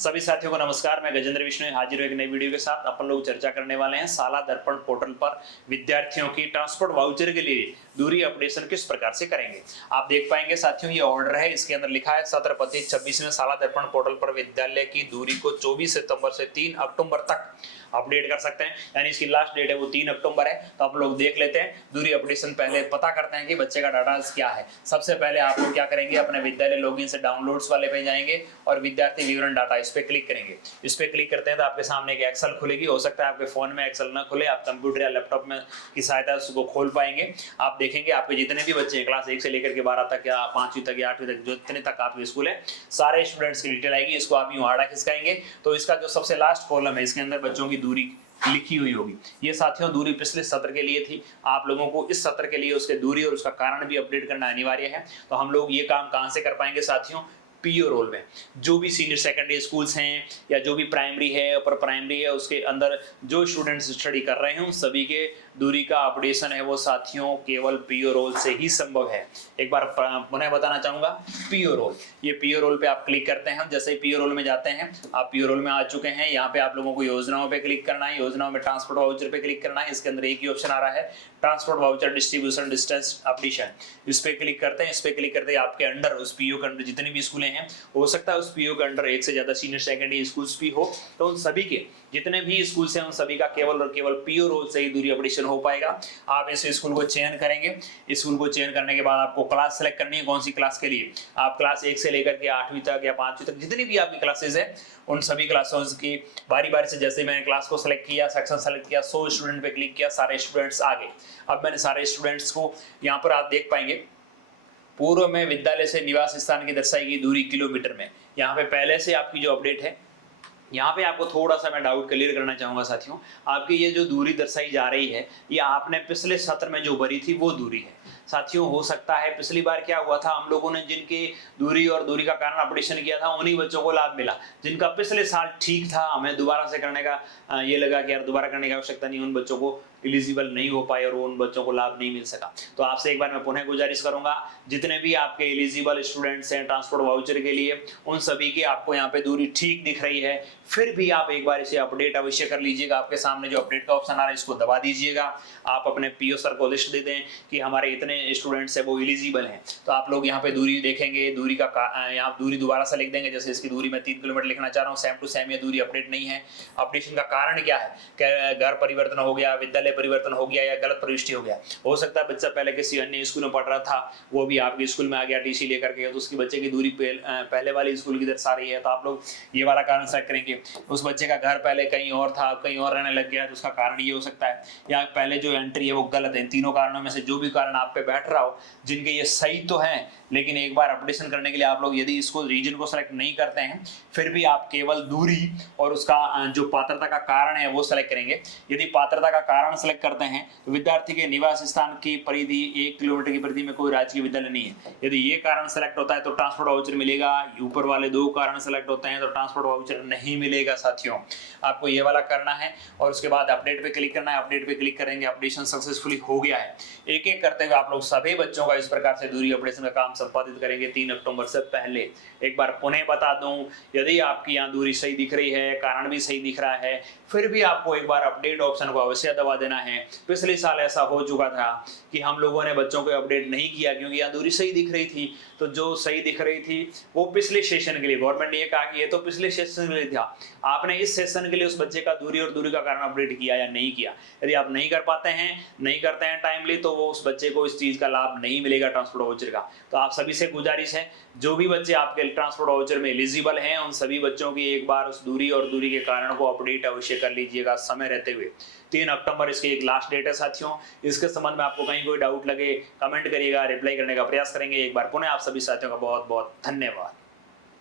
सभी साथियों को नमस्कार। मैं गजेंद्र विष्णु हाजिर हूं एक नई वीडियो के साथ। अपन लोग चर्चा करने वाले हैं साला दर्पण पोर्टल पर विद्यार्थियों की ट्रांसपोर्ट वाउचर के लिए दूरी अपडेशन किस प्रकार से करेंगे। आप देख पाएंगे साथियों, ये ऑर्डर है, इसके अंदर लिखा है 17/25/26 में साला दर्पण पोर्टल पर विद्यालय की दूरी को 24 सितंबर से 3 अक्टूबर तक अपडेट कर सकते हैं। यानी इसकी लास्ट डेट है वो 3 अक्टूबर है। तो आप लोग देख लेते हैं दूरी अपडेशन। पहले पता करते हैं कि बच्चे का डाटा क्या है। सबसे पहले आप लोग क्या करेंगे, अपने विद्यालय लॉगिन से डाउनलोड्स वाले पे जाएंगे और विद्यार्थी विवरण डाटा इस पे क्लिक करेंगे। इस पे क्लिक करते हैं तो आपके सामने एक एक्सेल खुलेगी। हो सकता है आपके फोन में एक्सेल ना खुले, आप कंप्यूटर या लैपटॉप में की सहायता से उसको खोल पाएंगे। आप देखेंगे आपके जितने भी बच्चे हैं क्लास 1 से लेकर के 12 तक या 5वीं तक या 8वीं तक, जितने तक आपके स्कूल है, सारे स्टूडेंट्स की डिटेल आएगी। इसको आप यूं आड़ा खिसकाएंगे तो इसका जो सबसे लास्ट कॉलम है इसके अंदर बच्चों की दूरी लिखी हुई होगी। ये साथियों दूरी पिछले सत्र के लिए थी। आप लोगों को इस सत्र के लिए उसके दूरी और उसका कारण भी अपडेट करना अनिवार्य है। तो हम लोग ये काम कहां से कर पाएंगे साथियों, पीओ रोल में। जो भी सीनियर सेकेंडरी स्कूल्स हैं या जो भी प्राइमरी है, अपर प्राइमरी है, उसके अंदर जो स्टूडेंट्स स्टडी कर रहे हैं उन सभी के दूरी का अपडेशन है वो साथियों केवल पीओ रोल से ही संभव है। एक बार पुनः बताना चाहूंगा, पीओ रोल, ये पीओ रोल पे आप क्लिक करते हैं। जैसे ही पीओ रोल में जाते हैं, आप पीओ रोल में आ चुके हैं। यहाँ पे आप लोगों को योजनाओं पे क्लिक करना है, योजनाओं में ट्रांसपोर्ट वाउचर पे क्लिक करना है। इसके अंदर एक ही ऑप्शन आ रहा है, transport voucher distribution distance updation. इस पे क्लिक करते हैं। इस पे क्लिक करते हैं आपके अंडर उस पीओ के अंडर जितनी भी स्कूलें हैं, हो सकता है उस पीओ के अंडर एक से ज्यादा सीनियर सेकेंडरी स्कूल्स भी हो, तो उन सभी के जितने भी स्कूल्स हैं उन सभी का केवल और केवल पीओ रोल से ही दूरी अपडेशन हो पाएगा। आप इस स्कूल को चयन करेंगे। स्कूल को चयन करने के बाद आपको क्लास सेलेक्ट करनी है। कौन सी क्लास के लिए, आप क्लास 1 से लेकर के 8वीं तक या 5वीं तक जितनी भी आपकी क्लासेस है उन सभी क्लासों की बारी बारी से, जैसे मैंने क्लास को सेलेक्ट किया, सेक्शन सेलेक्ट किया, 100 स्टूडेंट पे क्लिक किया, सारे स्टूडेंट्स आ गए। अब मैंने सारे स्टूडेंट्स को यहाँ पर आप देख पाएंगे, पूर्व में विद्यालय से निवास स्थान की दर्शाई गई दूरी किलोमीटर में। यहाँ पे पहले से आपकी जो अपडेट है, यहाँ पे आपको थोड़ा सा मैं डाउट क्लियर करना चाहूंगा साथियों। आपकी ये जो दूरी दर्शाई जा रही है ये आपने पिछले सत्र में जो भरी थी वो दूरी है साथियों। हो सकता है पिछली बार क्या हुआ था, हम लोगों ने जिनकी दूरी और दूरी का कारण अपडेशन किया था उन्हीं बच्चों को लाभ मिला। जिनका पिछले साल ठीक था, हमें दोबारा से करने का ये लगा कि यार दोबारा करने की आवश्यकता नहीं, उन बच्चों को एलिजिबल नहीं हो पाए और उन बच्चों को लाभ नहीं मिल सका। तो आपसे एक बार मैं पुनः गुजारिश करूंगा, जितने भी आपके एलिजिबल स्टूडेंट्स हैं ट्रांसपोर्ट वाउचर के लिए, उन सभी की आपको यहाँ पे दूरी ठीक दिख रही है। फिर भी आप एक बार इसे अपडेट अवश्य कर लीजिएगा। आपके सामने जो अपडेट का ऑप्शन आ रहा है इसको दबा दीजिएगा। आप अपने पीओ सर को लिस्ट दे दें कि हमारे इतने स्टूडेंट्स है वो एलिजिबल हैं। तो आप लोग यहाँ पे दूरी देखेंगे, दूरी का यहाँ दूरी दोबारा से लिख देंगे। जैसे इसकी दूरी मैं 3 किलोमीटर लिखना चाह रहा हूँ, सेम टू सेम ये दूरी अपडेट नहीं है। अपडेशन का कारण क्या है, घर परिवर्तन हो गया, विद्यालय परिवर्तन हो गया या गलत प्रविष्टि हो गया। हो सकता है बच्चा पहले किसी अन्य स्कूल में पढ़ रहा था, वो भी आपके स्कूल में आ गया टीसी लेकर के, तो उसकी बच्चे की दूरी पहले वाली स्कूल की दर्शा रही है। तो आप लोग ये वाला कारण सेलेक्ट करेंगे। उस बच्चे का घर पहले कहीं और था, कहीं और रहने लग गया, तो उसका कारण ये हो सकता है, या पहले जो एंट्री है वो गलत है। तीनों कारणों में से जो भी कारण आप पे बैठ रहा हो, जिनके ये सही तो हैं, लेकिन एक बार अपडेशन करने के लिए आप लोग यदि इसको रीजन को सेलेक्ट नहीं करते हैं, फिर भी आप केवल दूरी और उसका जो पात्रता का कारण है वो सेलेक्ट करेंगे। यदि पात्रता का कारण सेलेक्ट करते हैं तो विद्यार्थी के निवास स्थान की परिधि 1 किलोमीटर की परिधि में कोई राजकीय विद्यालय नहीं है। यदि ये कारण सेलेक्ट होता है तो ट्रांसपोर्ट वाउचर मिलेगा। ऊपर वाले 2 कारण सेलेक्ट होते हैं तो ट्रांसपोर्ट वाउचर नहीं मिलेगा साथियों। आपको ये वाला करना है और उसके बाद अपडेट पे क्लिक करना है। अपडेट पे क्लिक करेंगे, अपडेशन सक्सेसफुली हो गया है। एक एक करते हुए आप लोग सभी बच्चों का इस प्रकार से दूरी अपडेशन का काम संपादित करेंगे 3 अक्टूबर से पहले। एक बार पुनः बता दूं, यदि आपकी यहाँ दूरी सही दिख रही है, कारण भी सही दिख रहा है, फिर भी आपको एक बार अपडेट ऑप्शन को अवश्य दबा देना है। पिछले साल ऐसा हो चुका था कि हम लोगों ने बच्चों को अपडेट नहीं किया क्योंकि यहाँ दूरी सही दिख रही थी। तो जो सही दिख रही थी वो पिछले सेशन के लिए, गवर्नमेंट ने ये कहा कि ये तो पिछले सेशन के लिए था, आपने इस सेशन के लिए उस बच्चे का दूरी और दूरी का कारण अपडेट किया या नहीं किया। यदि आप नहीं कर पाते हैं, नहीं करते हैं टाइमली, तो वो उस बच्चे को इस चीज का लाभ नहीं मिलेगा ट्रांसपोर्ट वाउचर का। तो आप सभी से गुजारिश है, जो भी बच्चे आपके ट्रांसपोर्ट वाउचर में एलिजिबल हैं उन सभी बच्चों की एक बार उस दूरी और दूरी के कारण को अपडेट अवश्य कर लीजिएगा समय रहते हुए। 3 अक्टूबर इसकी एक लास्ट डेट है साथियों। इसके संबंध में आपको कहीं कोई डाउट लगे कमेंट करिएगा, रिप्लाई करने का प्रयास करेंगे। एक बार पुनः आप सभी साथियों का बहुत बहुत धन्यवाद।